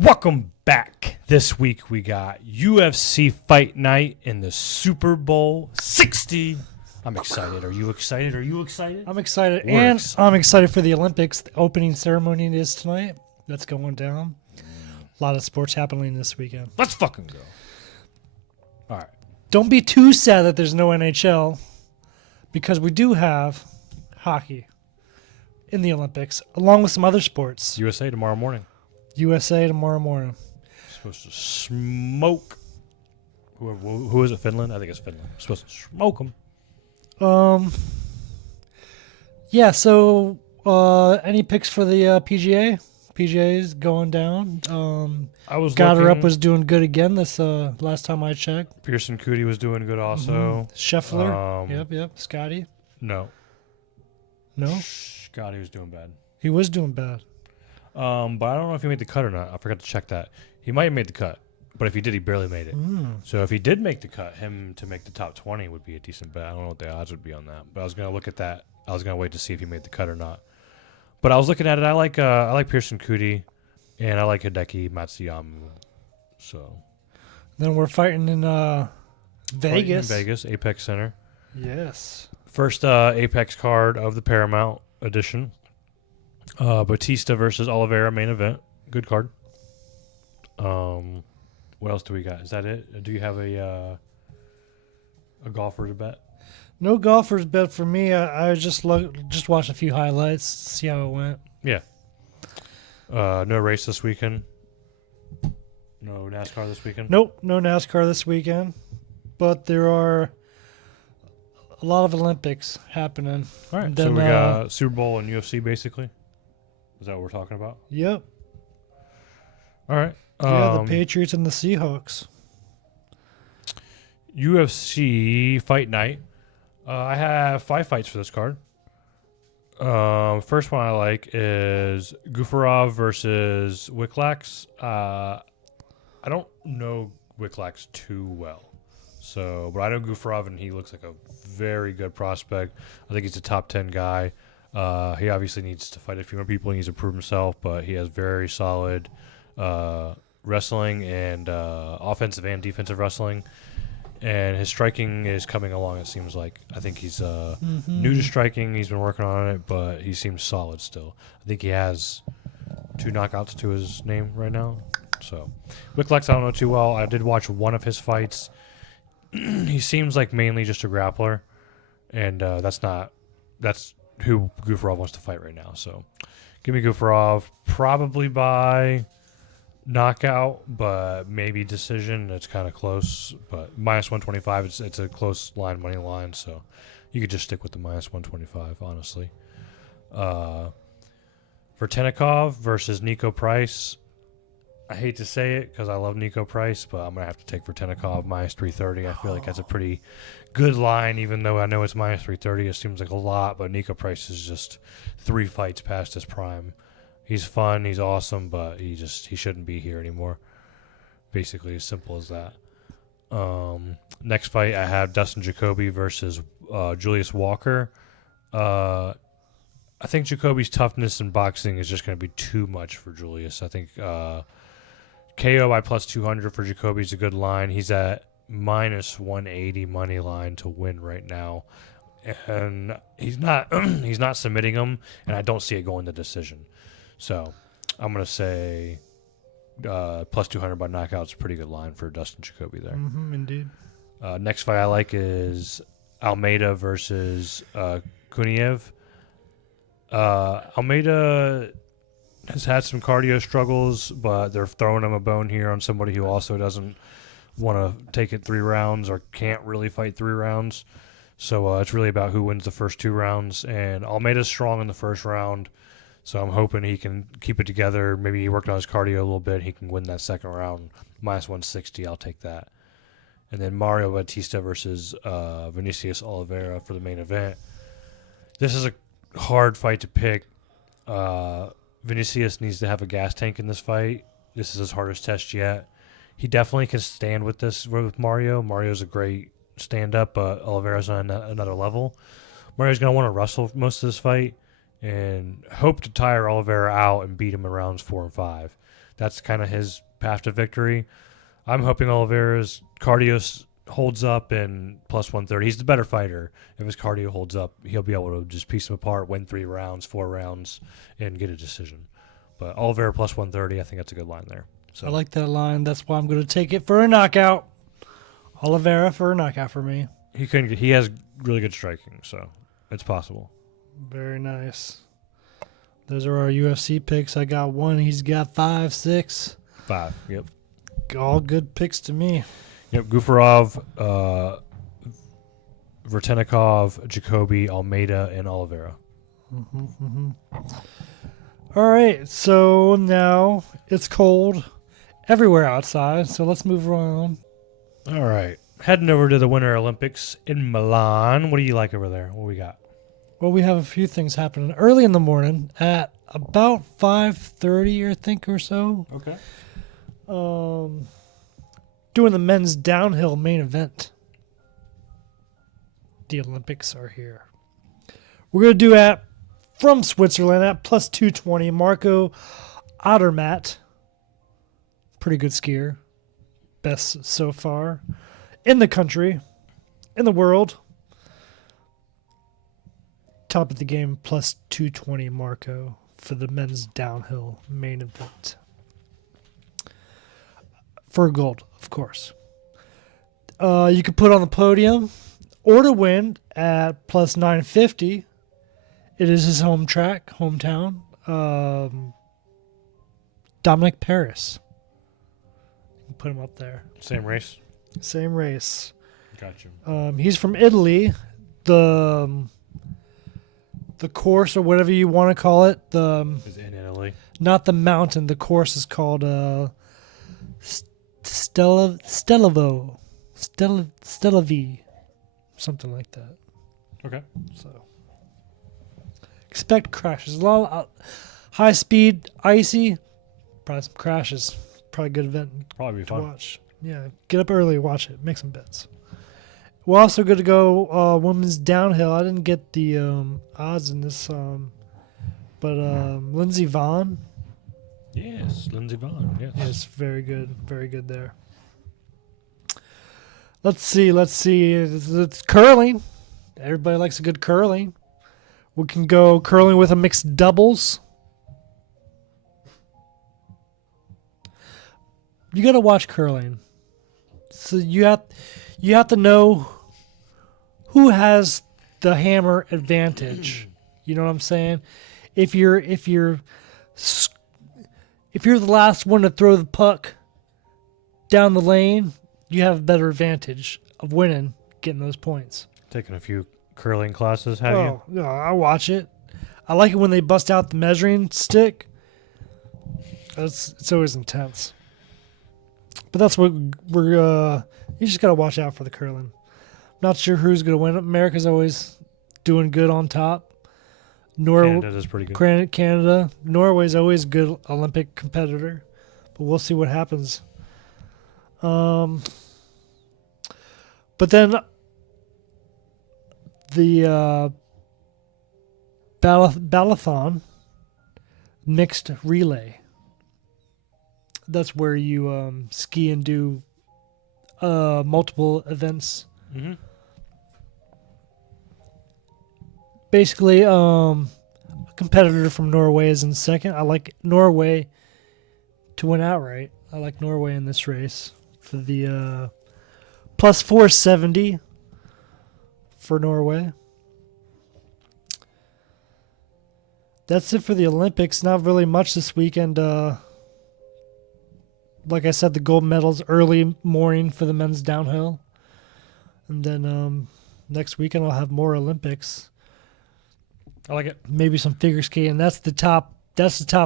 Welcome back. This week we got UFC Fight Night in the Super Bowl 60. I'm excited. Are you excited? I'm excited. We're I'm excited for the Olympics. The opening ceremony is tonight. That's going down. A lot of sports happening this weekend. Let's fucking go. All right. Don't be too sad that there's no NHL because we do have hockey in the Olympics along with some other sports. USA tomorrow morning. USA tomorrow morning. Supposed to smoke. Who is it? Finland? I think it's Finland. Supposed to smoke them. Yeah, so any picks for the PGA? PGA's going down. I was Goddard looking. was doing good again this last time I checked. Pearson Cootie was doing good also. Scheffler. Yep. Scotty. No. No? Scotty was doing bad. He was doing bad. But I don't know if he made the cut or not. I forgot to check that. He might have made the cut, but if he did, he barely made it. So if he did make the cut, him to make the top 20 would be a decent bet. I don't know what the odds would be on that, but I was gonna look at that. I was gonna wait to see if he made the cut or not. But I was looking at it. I like Pearson Cootie, and I like Hideki Matsuyama. So Then we're fighting in Fighting Vegas. in Vegas, Apex Center. Yes. First Apex card of the Paramount edition. Batista versus Oliveira main event. Good card. What else do we got? Is that it? Do you have a golfer to bet? No golfers bet for me. I just watched a few highlights, see how it went. Yeah. No race this weekend. No NASCAR this weekend. Nope, no NASCAR this weekend, but there are a lot of Olympics happening. All right. Then, so we got Super Bowl and UFC basically. Is that what we're talking about? Yep. All right. Yeah, the Patriots and the Seahawks. UFC Fight Night. I have 5 fights for this card. First one I like is Gufarov versus Wicklax. I don't know Wicklax too well, but I know Gufarov and he looks like a very good prospect. I think he's a top 10 guy. He obviously needs to fight a few more people. He needs to prove himself, but he has very solid wrestling and offensive and defensive wrestling. And his striking is coming along, it seems like. I think he's new to striking. He's been working on it, but he seems solid still. I think he has 2 knockouts to his name right now. So, Wicklax I don't know too well. I did watch one of his fights. He seems like mainly just a grappler, and that's who Gufarov wants to fight right now. So, give me Gufarov probably by knockout, but maybe decision. It's kind of close, but minus 125. It's a close line, money line. So, you could just stick with the minus 125, honestly. Vertenikov versus Nico Price. I hate to say it because I love Nico Price, but I'm going to have to take Vertenikov minus 330. I feel like that's a pretty good line, even though I know it's minus 330. It seems like a lot, but Nico Price is just 3 fights past his prime. He's fun, he's awesome, but he shouldn't be here anymore. Basically, as simple as that. Next fight, I have Dustin Jacoby versus Julius Walker. I think Jacoby's toughness in boxing is just going to be too much for Julius. I think KO by plus 200 for Jacoby is a good line. He's at minus 180 money line to win right now, and he's not submitting him, and I don't see it going to decision. So I'm gonna say plus 200 by knockout is a pretty good line for Dustin Jacoby there. Indeed. Next fight I like is Almeida versus Kuniev. Almeida has had some cardio struggles, but they're throwing him a bone here on somebody who also doesn't want to take it 3 rounds or can't really fight 3 rounds. So it's really about who wins the first 2 rounds. And Almeida's strong in the first round, so I'm hoping he can keep it together. Maybe he worked on his cardio a little bit. He can win that second round. Minus 160, I'll take that. And then Mario Batista versus Vinicius Oliveira for the main event. This is a hard fight to pick. Vinicius needs to have a gas tank in this fight. This is his hardest test yet. He definitely can stand with this with Mario. Mario's a great stand-up, but Oliveira's on another level. Mario's going to want to wrestle most of this fight and hope to tire Oliveira out and beat him in rounds 4 and 5. that's kind of his path to victory. I'm hoping Oliveira's cardio holds up and plus 130. He's the better fighter. If his cardio holds up, he'll be able to just piece him apart, win 3 rounds, 4 rounds, and get a decision. But Oliveira plus 130, I think that's a good line there. So I like that line. That's why I'm going to take it for a knockout. Oliveira for a knockout for me. he has really good striking, so it's possible. Very nice. Those are our UFC picks. I got 1. He's got 5, 6. 5. Yep. All good picks to me. Yep. Gufarov, Vertenikov, Jacoby, Almeida, and Oliveira. All right. So now it's cold everywhere outside. So let's move around. All right. Heading over to the Winter Olympics in Milan. What do you like over there? What we got? Well, we have a few things happening early in the morning at about 5:30, I think, or so. Okay. Doing the men's downhill main event. The Olympics are here. We're going to do from Switzerland at plus 220, Marco Odermatt. Pretty good skier. Best so far in the country, in the world. Top of the game, plus 220 Marco for the men's downhill main event. For gold, of course. You could put on the podium or to win at plus 950. It is his hometown. Dominic Paris. You can put him up there. Same race? Same race. Gotcha. He's from Italy. The course, or whatever you want to call it, Is in Italy. not the mountain. The course is called Stellavi, something like that. Okay. So expect crashes. A lot of high speed, icy. Probably some crashes. Probably a good event Probably be to fun. watch. Yeah, get up early, watch it, make some bets. We're also good to go women's downhill. I didn't get the odds in this, but Lindsey Vonn Yes, Lindsey Vonn. Yes. is very good there. Let's see. It's curling. Everybody likes a good curling. We can go curling with a mixed doubles. You got to watch curling. So you have to know who has the hammer advantage. You know what I'm saying? If you're the last one to throw the puck down the lane, you have a better advantage of winning, getting those points. Taking a few curling classes, have you? Yeah, I watch it. I like it when they bust out the measuring stick. It's always intense. But that's what we're. You just gotta watch out for the curling. Not sure who's gonna win. America's always doing good on top. Canada does pretty good. Canada. Norway's always a good Olympic competitor, but we'll see what happens. But then the Balathon mixed relay. That's where you ski and do multiple events. Mm-hmm. Basically, a competitor from Norway is in second. I like Norway to win outright. I like Norway in this race for the plus 470 for Norway. That's it for the Olympics. Not really much this weekend. Like I said, the gold medals early morning for the men's downhill. And then next weekend I'll have more Olympics. I like it. Maybe some figure skating. That's the top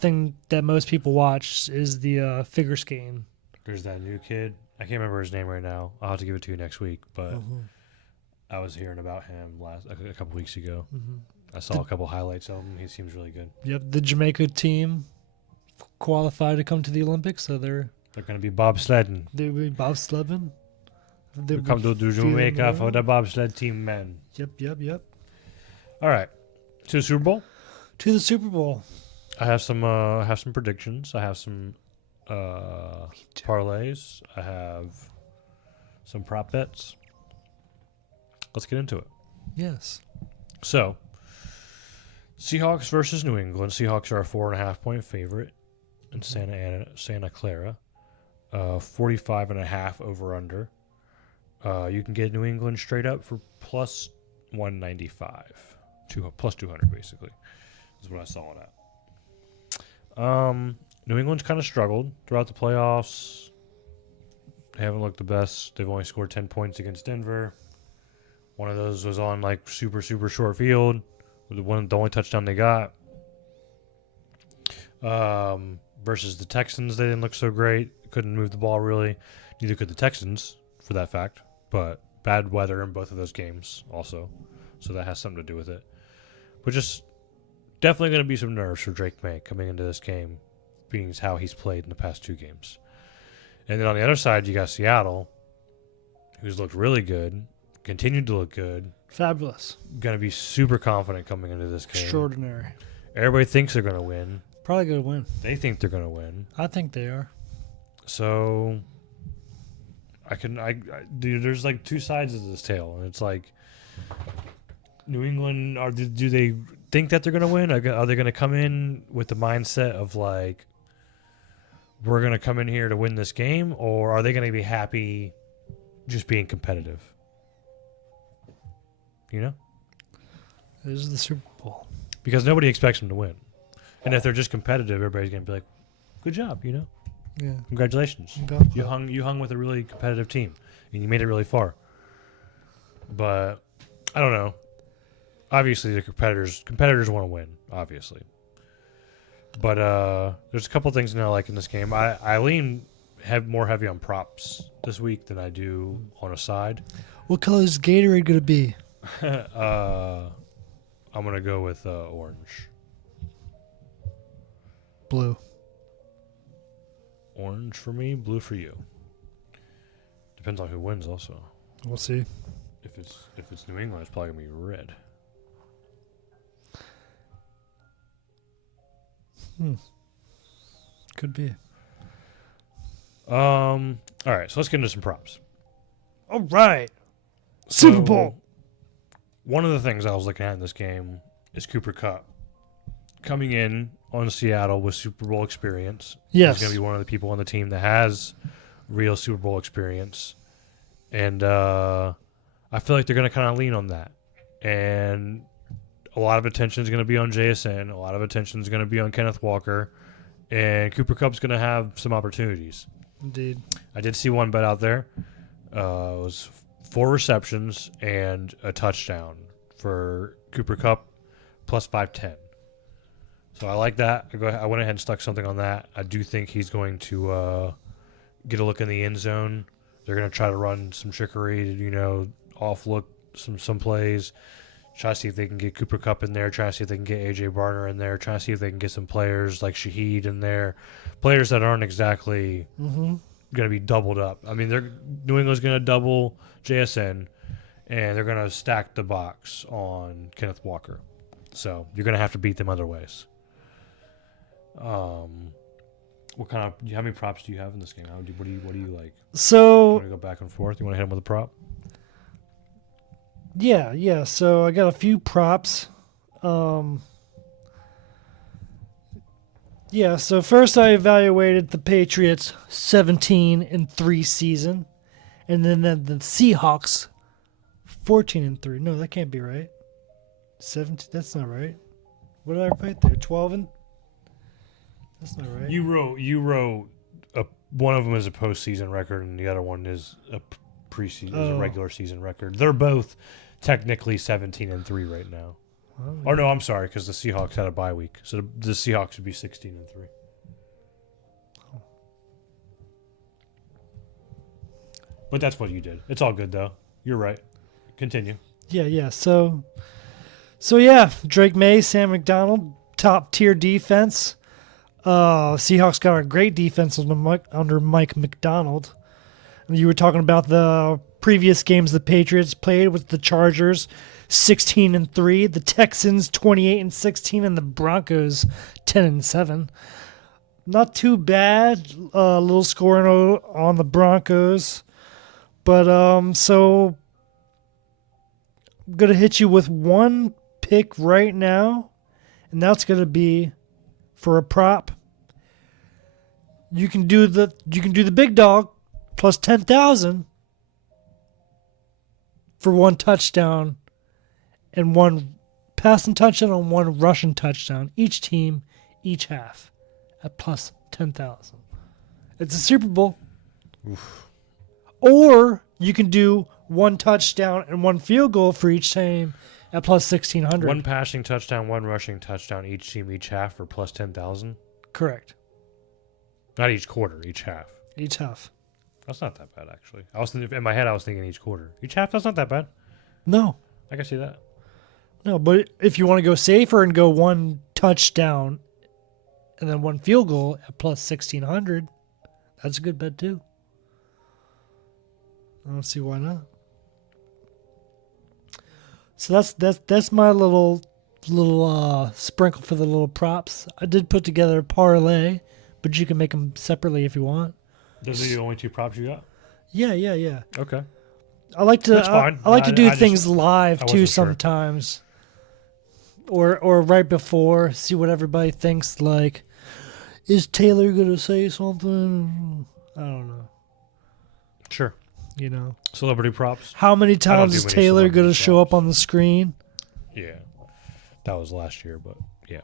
thing that most people watch is the figure skating. There's that new kid. I can't remember his name right now. I'll have to give it to you next week. But I was hearing about him a couple weeks ago. I saw a couple highlights of him. He seems really good. Yep, the Jamaica team qualified to come to the Olympics, so they're going to be bobsledding. they'll be bobsledding. We come to Jamaica for the bobsled team, man. Yep. All right. To the Super Bowl. To the Super Bowl. I have some predictions. I have some parlays. I have some prop bets. Let's get into it. Yes. So, Seahawks versus New England. Seahawks are a 4.5-point favorite in Santa Clara. 45.5 over under. You can get New England straight up for plus 195, plus 200 basically. Is what I saw it at. New England's kind of struggled throughout the playoffs. They haven't looked the best. They've only scored 10 points against Denver. One of those was on like super short field. The only touchdown they got. Versus the Texans, they didn't look so great. Couldn't move the ball really. Neither could the Texans, for that fact. But bad weather in both of those games also. So that has something to do with it. But just definitely going to be some nerves for Drake May coming into this game, being as how he's played in the past 2 games. And then on the other side, you got Seattle, who's looked really good, continued to look good. Fabulous. Going to be super confident coming into this game. Extraordinary. Everybody thinks they're going to win. Probably going to win. They think they're going to win. I think they are. So dude, there's like 2 sides of this tale, and it's like New England, do they think that they're going to win? Are they going to come in with the mindset of like, we're going to come in here to win this game, or are they going to be happy just being competitive? You know? This is the Super Bowl. Because nobody expects them to win. And if they're just competitive, everybody's going to be like, good job, you know? Yeah. Congratulations. You hung with a really competitive team, and you made it really far. But I don't know. Obviously, the competitors want to win, obviously. But there's a couple things that I like in this game. I lean more heavy on props this week than I do on a side. What color is Gatorade going to be? I'm going to go with orange. Blue. Orange for me, blue for you. Depends on who wins also. We'll see. If it's New England, it's probably going to be red. Could be. All right, so let's get into some props. All right. Super Bowl. One of the things I was looking at in this game is Cooper Kupp coming in on Seattle with Super Bowl experience. Yes. He's going to be one of the people on the team that has real Super Bowl experience. And I feel like they're going to kind of lean on that. And a lot of attention is going to be on JSN. A lot of attention is going to be on Kenneth Walker. And Cooper Kupp's going to have some opportunities. Indeed. I did see one bet out there. It was 4 receptions and a touchdown for Cooper Kupp plus 510. So I like that. I went ahead and stuck something on that. I do think he's going to get a look in the end zone. They're going to try to run some trickery, off look some plays. Try to see if they can get Cooper Kupp in there. Try to see if they can get A.J. Barner in there. Try to see if they can get some players like Shaheed in there. Players that aren't exactly going to be doubled up. I mean, New England's going to double JSN, and they're going to stack the box on Kenneth Walker. So you're going to have to beat them other ways. How many props do you have in this game? What do you like? So you want to go back and forth? You want to hit them with a prop? Yeah. So I got a few props. So first I evaluated the Patriots 17-3 season, and then the Seahawks 14-3. No, that can't be right. 17. That's not right. What did I write there? 12. That's not right. You wrote one of them is a postseason record, and the other one is a preseason, is a regular season record. They're both technically 17-3 right now. Oh, Or no, I'm sorry, because the Seahawks had a bye week, so the Seahawks would be 16-3. But that's what you did. It's all good though. You're right. Continue. Yeah. So Drake May, Sam McDonald, top tier defense. Seahawks got a great defense under Mike McDonald. You were talking about the previous games the Patriots played with the Chargers 16-3, the Texans 28-16, and the Broncos 10-7. not too bad. A little scoring on the Broncos. But so I'm going to hit you with one pick right now, and that's going to be for a prop. You can do the big dog plus 10,000 for one touchdown and one passing touchdown and one rushing touchdown. Each team, each half at plus 10,000. It's a Super Bowl. Oof. Or you can do one touchdown and one field goal for each team at plus 1,600. One passing touchdown, one rushing touchdown, each team, each half for plus 10,000. Correct. Not each quarter, each half. Each half. That's not that bad, actually. In my head, I was thinking each quarter. Each half, that's not that bad. No. I can see that. No, but if you want to go safer and go one touchdown and then one field goal at plus 1,600, that's a good bet too. I don't see why not. So that's my little sprinkle for the little props. I did put together a parlay, but you can make them separately if you want. Those are the only two props you got? Yeah. Okay. I like to That's fine. I like to do I things just- live I too wasn't sure. sometimes. Or right before, see what everybody thinks. Like, is Taylor gonna say something? I don't know. Sure. You know, Celebrity props? how many don't times do is many Taylor celebrity gonna show up props. on the screen? Yeah. That was last year, but yeah.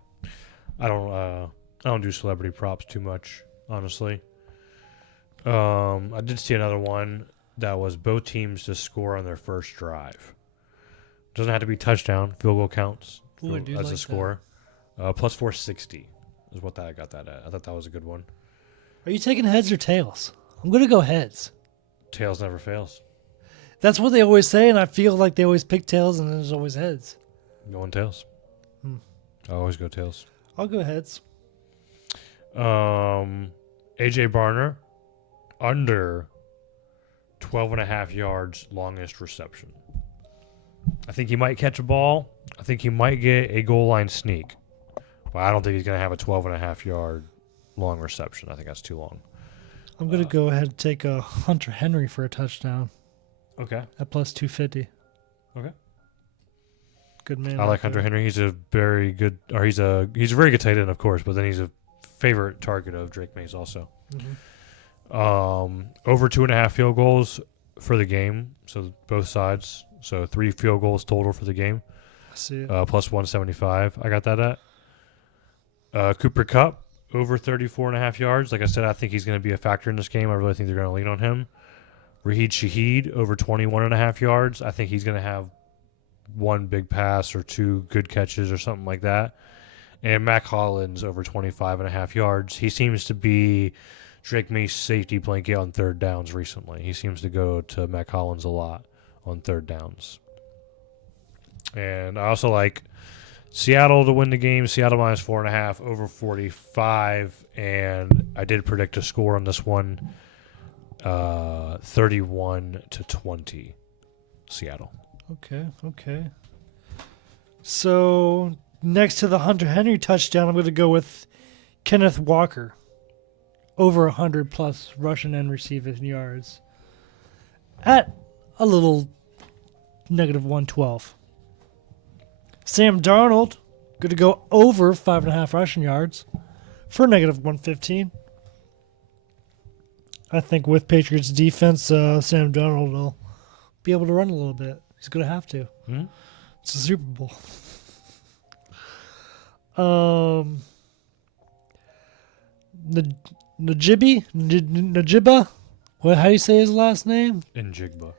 I don't do celebrity props too much, honestly. I did see another one that was both teams to score on their first drive. Doesn't have to be touchdown. Field goal counts Ooh, I do as like a that. score. Plus 460 is what I got that at. I thought that was a good one. Are you taking heads or tails? I'm gonna go heads. Tails never fails. That's what they always say, and I feel like they always pick tails, and there's always heads. Going tails. Hmm. I always go tails. I'll go heads. AJ Barner under 12 and a half yards longest reception. I think he might catch a ball. I think he might get a goal line sneak. But I don't think he's going to have a 12 and a half yard long reception. I think that's too long. I'm gonna go ahead and take a Hunter Henry for a touchdown Okay. at plus 250. Okay. Good man. I like Hunter Henry. He's a very good, or he's a very good tight end, of course, but then he's a favorite target of Drake Mays also. Mm-hmm. Over 2.5 field goals for the game. So both sides. So 3 field goals total for the game. I see it. Plus 175. I got that at. Cooper Kupp, over 34.5 yards. Like I said, I think he's going to be a factor in this game. I really think they're going to lean on him. Raheed Shaheed, over 21.5 yards. I think he's going to have one big pass or 2 good catches or something like that. And Mac Hollins, over 25.5 yards. He seems to be Drake May's safety blanket on third downs recently. He seems to go to Mac Hollins a lot on third downs. And I also like Seattle to win the game. Seattle minus 4.5, over 45. And I did predict a score on this one, 31-20, Seattle. Okay. So next to the Hunter Henry touchdown, I'm going to go with Kenneth Walker. Over 100 plus rushing and receiving yards. At a little negative 112. Sam Darnold, going to go over 5.5 rushing yards for negative 115. I think with Patriots defense, Sam Darnold will be able to run a little bit. He's going to have to. Hmm? It's a Super Bowl. Najiba? What? How do you say his last name? And Jigba.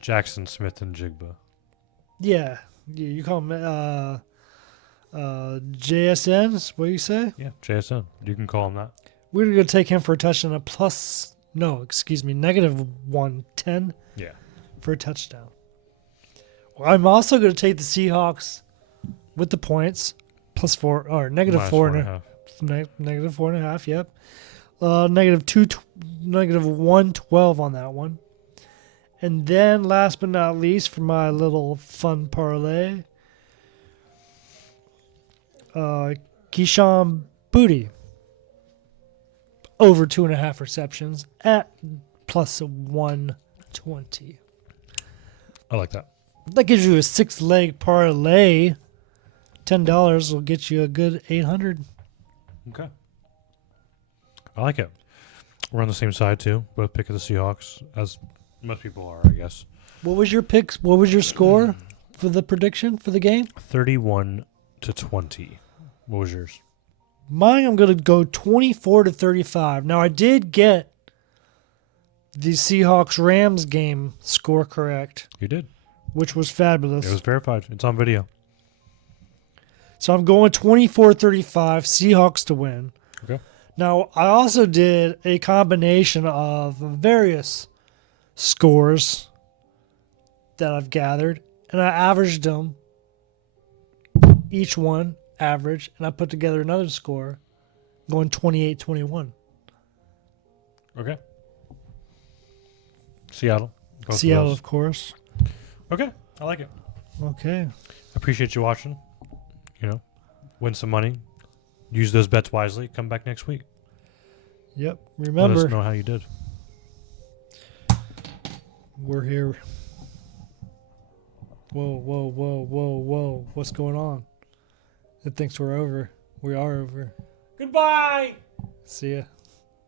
Jackson Smith and Jigba. Yeah, you call him JSN. What do you say? Yeah, JSN. You can call him that. We're gonna take him for a touchdown. Negative 110 Yeah. for a touchdown. Well, I'm also going to take the Seahawks with the points plus 4 or negative Minus 4.5. 4.5. Negative 4.5. Yep. Negative 112 on that one. And then, last but not least, for my little fun parlay, Keyshawn Booty. Over 2.5 receptions at plus 120. I like that. That gives you a 6-leg parlay. $10 will get you a good 800. Okay. I like it. We're on the same side too. Both picking the Seahawks, as most people are, I guess. What was your picks? What was your score for the prediction for the game? 31-20. What was yours? Mine, I'm going to go 24-35. Now, I did get the Seahawks-Rams game score correct, You did. which was fabulous. It was verified. It's on video. So I'm going 24-35, Seahawks to win. Okay. Now, I also did a combination of various scores that I've gathered, and I averaged them, each one average, and I put together another score going 28-21. Okay. Seattle. Go for Seattle, those. of course. Okay. I like it. Okay. Appreciate you watching. Win some money. Use those bets wisely. Come back next week. Yep. Let us Remember, know how you did. we're here. Whoa, whoa, whoa, whoa, whoa. What's going on? It thinks we're over. We are over. Goodbye. See ya.